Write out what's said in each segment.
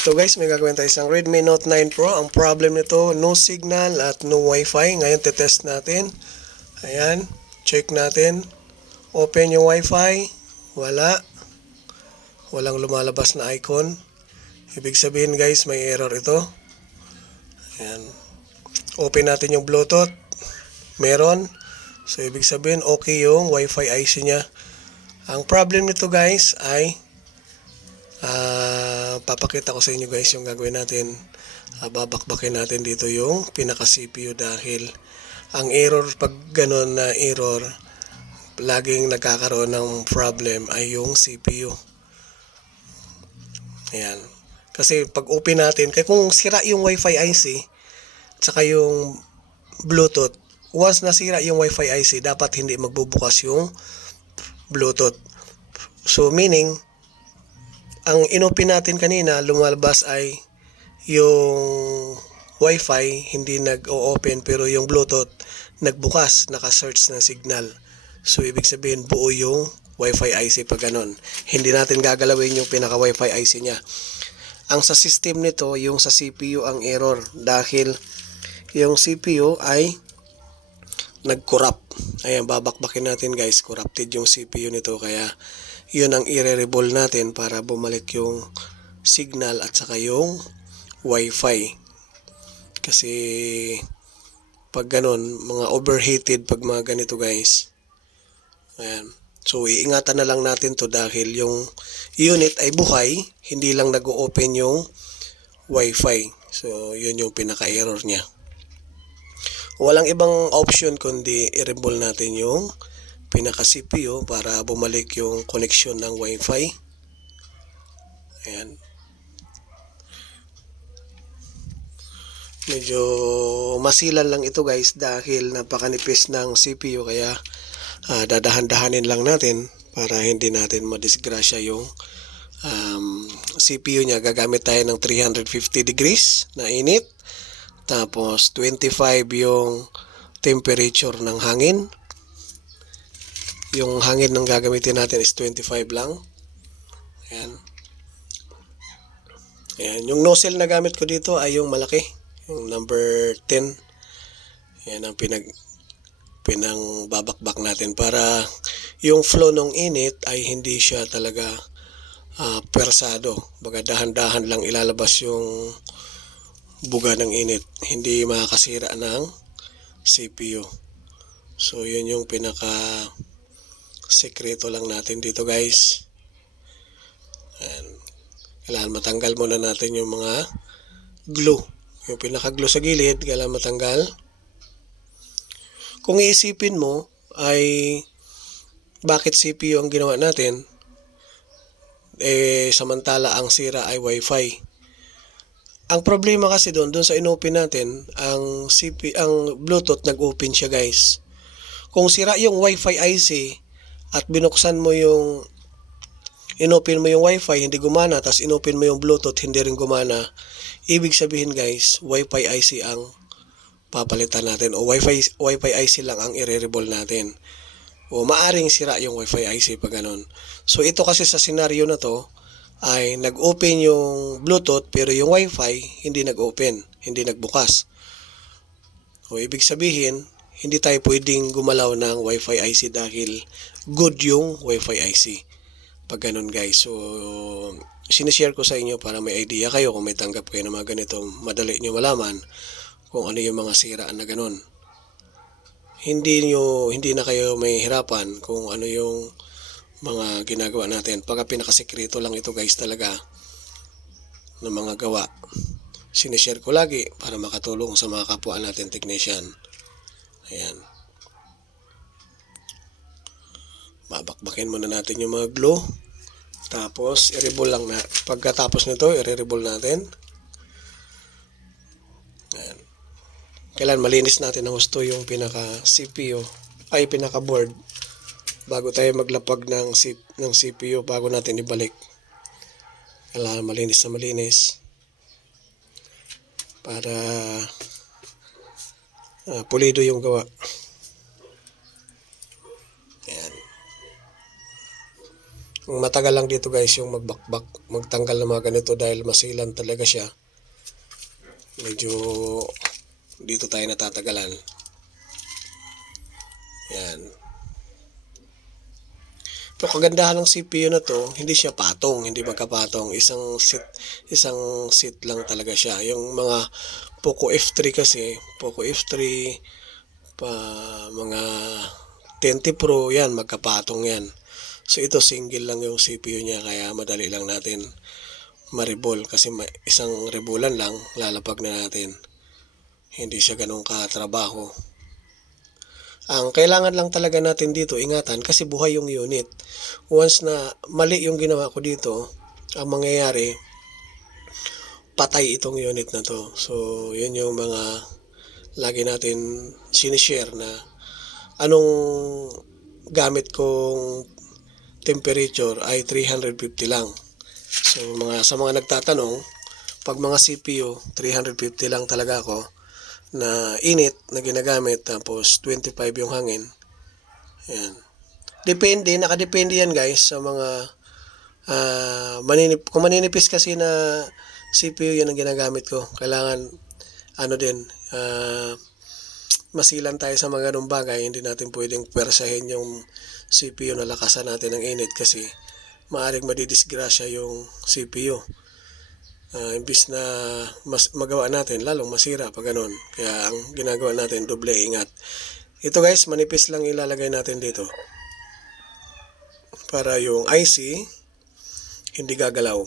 So guys, may gagawin tayo isang Redmi Note 9 Pro. Ang problem nito, no signal at no wifi. Ngayon, test natin. Ayan, check natin. Open yung wifi. Wala. Walang lumalabas na icon. Ibig sabihin guys, may error ito. Ayan. Open natin yung Bluetooth. Meron. So, ibig sabihin, okay yung wifi IC niya. Ang problem nito guys ay papakita ko sa inyo guys yung gagawin natin. Babakbakin natin dito yung pinaka CPU dahil ang error pag ganun na error laging nagkakaroon ng problem ay yung CPU. Ayan. Kasi pag open natin, kaya kung sira yung Wi-Fi IC tsaka yung Bluetooth, once nasira yung Wi-Fi IC, dapat hindi magbubukas yung Bluetooth. So meaning, ang inopen natin kanina, lumalabas ay yung Wi-Fi hindi nag-o-open pero yung Bluetooth nagbukas, naka-search ng signal. So ibig sabihin buo yung Wi-Fi IC pag ganun. Hindi natin gagalawin yung pinaka Wi-Fi IC niya. Ang sa system nito, yung sa CPU ang error dahil yung CPU ay nag-corrupt. Ayan, babakbakin natin guys, corrupted yung CPU nito kaya yun ang i-re-reball natin para bumalik yung signal at saka yung Wi-Fi. Kasi pag ganun, mga overheated pag mga ganito guys. Ayan. So iingatan na lang natin to dahil yung unit ay buhay, hindi lang nag-o-open yung Wi-Fi. So yun yung pinaka-error niya. Walang ibang option kundi i-reball natin yung pinaka CPU para bumalik yung connection ng Wi-Fi. Ayan. Medyo masilan lang ito guys dahil napakanipis ng CPU kaya dadahan-dahanin lang natin para hindi natin madisgrasya yung CPU niya. Gagamit tayo ng 350 degrees na init. Tapos 25 yung temperature ng hangin. Yung hangin ng gagamitin natin is 25 lang. Ayan. Ayan. Yung nozzle na gamit ko dito ay yung malaki. Yung number 10. Ayan ang pinang babakbak natin para yung flow ng init ay hindi siya talaga persado. Baga dahan-dahan lang ilalabas yung buga ng init. Hindi makakasira ng CPU. So yun yung pinaka sekreto lang natin dito guys. Ayan. Kailangan matanggal muna natin yung mga glue. Yung pinaka glue sa gilid, kailangan matanggal. Kung iisipin mo ay bakit CPU ang ginawa natin, samantala ang sira ay Wi-Fi. Ang problema kasi doon sa inopen natin, ang Bluetooth nag-open siya guys. Kung sira yung Wi-Fi IC at binuksan mo yung inopen mo yung Wi-Fi, hindi gumana, tapos inopen mo yung Bluetooth, hindi rin gumana, ibig sabihin guys, Wi-Fi IC ang papalitan natin o Wi-Fi IC lang ang i-re-reball natin. O maaring sira yung Wi-Fi IC pag ganun. So ito kasi sa scenario na to ay nag-open yung Bluetooth pero yung Wi-Fi hindi nag-open, hindi nagbukas. O ibig sabihin, hindi tayo pwedeng gumalaw ng Wi-Fi IC dahil good yung Wi-Fi IC. Pag ganun guys. So sinishare ko sa inyo para may idea kayo kung may tanggap kayo ng mga ganito, madali nyo malaman kung ano yung mga siraan na ganun. Hindi na kayo may hirapan kung ano yung mga ginagawa natin. Pagka pinakasekreto lang ito guys talaga ng mga gawa. Sinishare ko lagi para makatulong sa mga kapwa natin technician. Ayan. Babakbakin muna natin yung mga glue. Tapos i-reball lang na. Pagkatapos nito, i-reball natin. Ayan. Kailan malinis natin ng husto yung pinaka CPU ay pinaka board bago tayo maglapag ng CPU bago natin ibalik. Kailangan malinis na malinis para pulido yung gawa. Ayan. Matagal lang dito guys yung magbakbak, magtanggal ng mga ganito dahil masilan talaga siya. Medyo dito tayo natatagalan. Yan. Pero kagandahan ng CPU na to, hindi siya patong, hindi magkapatong. Isang seat lang talaga siya. Yung mga Poco F3 kasi, Poco F3 pa mga 10T Pro yan, magkapatong yan. So ito single lang yung CPU niya kaya madali lang natin ma-rebol kasi isang rebulan lang lalapag na natin. Hindi siya ganun katrabaho. Ang kailangan lang talaga natin dito ingatan kasi buhay yung unit. Once na mali yung ginawa ko dito, ang mangyayari patay itong unit na to. So yun yung mga lagi natin sinishare na anong gamit kong temperature ay 350 lang. So sa mga nagtatanong, pag mga CPU 350 lang talaga ako na init na ginagamit, tapos 25 yung hangin. Ayan. Nakadepende yan guys sa mga kung maninipis kasi na CPU yan ang ginagamit ko. Kailangan masilan tayo sa mga ganung bagay. Hindi natin pwedeng pwersahin yung CPU na lakasan natin ng init kasi maaaring madidisgrasya yung CPU. Imbis na magawa natin, lalong masira pag ganun. Kaya ang ginagawa natin, doble ingat. Ito guys, manipis lang ilalagay natin dito. Para yung IC, hindi gagalaw.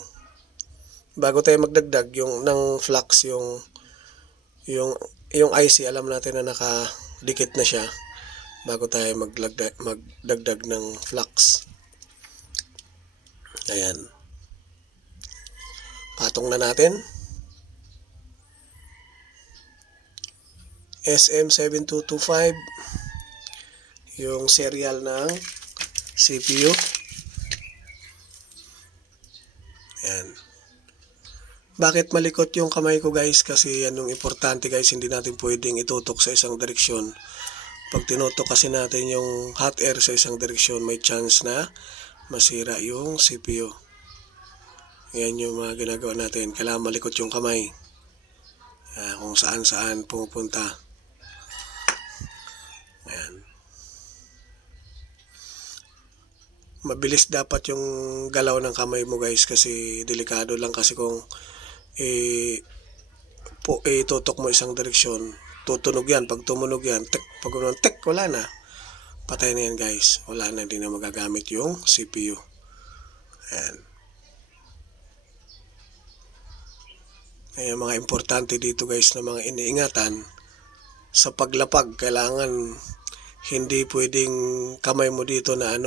Bago tayo magdagdag ng flux, yung IC, alam natin na nakadikit na siya. Bago tayo magdagdag ng flux. Ayan. Patong na natin. SM7225 yung serial ng CPU. Ayan. Bakit malikot yung kamay ko guys? Kasi yan yung importante guys, hindi natin pwedeng itutok sa isang direksyon. Pag tinutok kasi natin yung hot air sa isang direksyon, may chance na masira yung CPU. Yan yung mga ginagawa natin. Kailangan malikot yung kamay. Kung saan pumupunta. Ayan. Mabilis dapat yung galaw ng kamay mo guys kasi delikado lang kasi kung itutok mo isang direksyon, tutunog yan. Pag tumunog yan, pag wala na. Patay na yan guys. Wala na, hindi na magagamit yung CPU. Ayan. Ay, mga importante dito guys na mga iniingatan sa paglapag, kailangan hindi pwedeng kamay mo dito na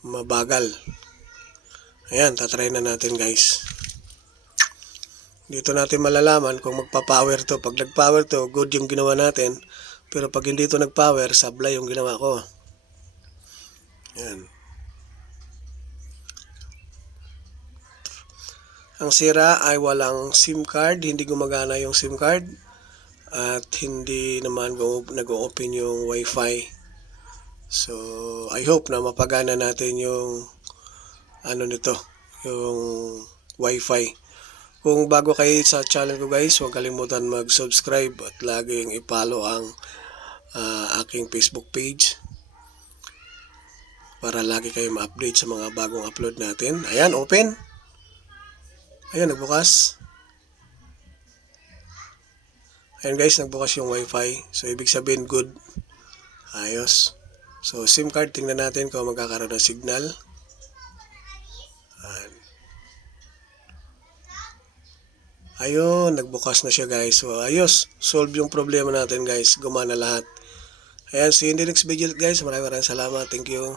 mabagal. Ayan, tatry na natin guys. Dito natin malalaman kung magpa-power to. Pag nag-power to, good yung ginawa natin. Pero pag hindi to nag-power, sablay yung ginawa ko. Ayan. Ang sira ay walang SIM card, hindi gumagana yung SIM card at hindi naman nag-open yung Wi-Fi. So, I hope na mapagana natin yung yung Wi-Fi. Kung bago kayo sa channel ko guys, huwag kalimutan mag-subscribe at laging i-follow ang aking Facebook page para lagi kayo ma-update sa mga bagong upload natin. Ayan, open. Ayan, nagbukas. Ayan guys, nagbukas yung Wi-Fi. So, ibig sabihin good. Ayos. So, SIM card, tingnan natin kung magkakaroon ng signal. Ayun, nagbukas na siya guys. So, ayos. Solve yung problema natin guys. Gumana lahat. Ayan, see you in the next video guys. Maraming salamat. Thank you.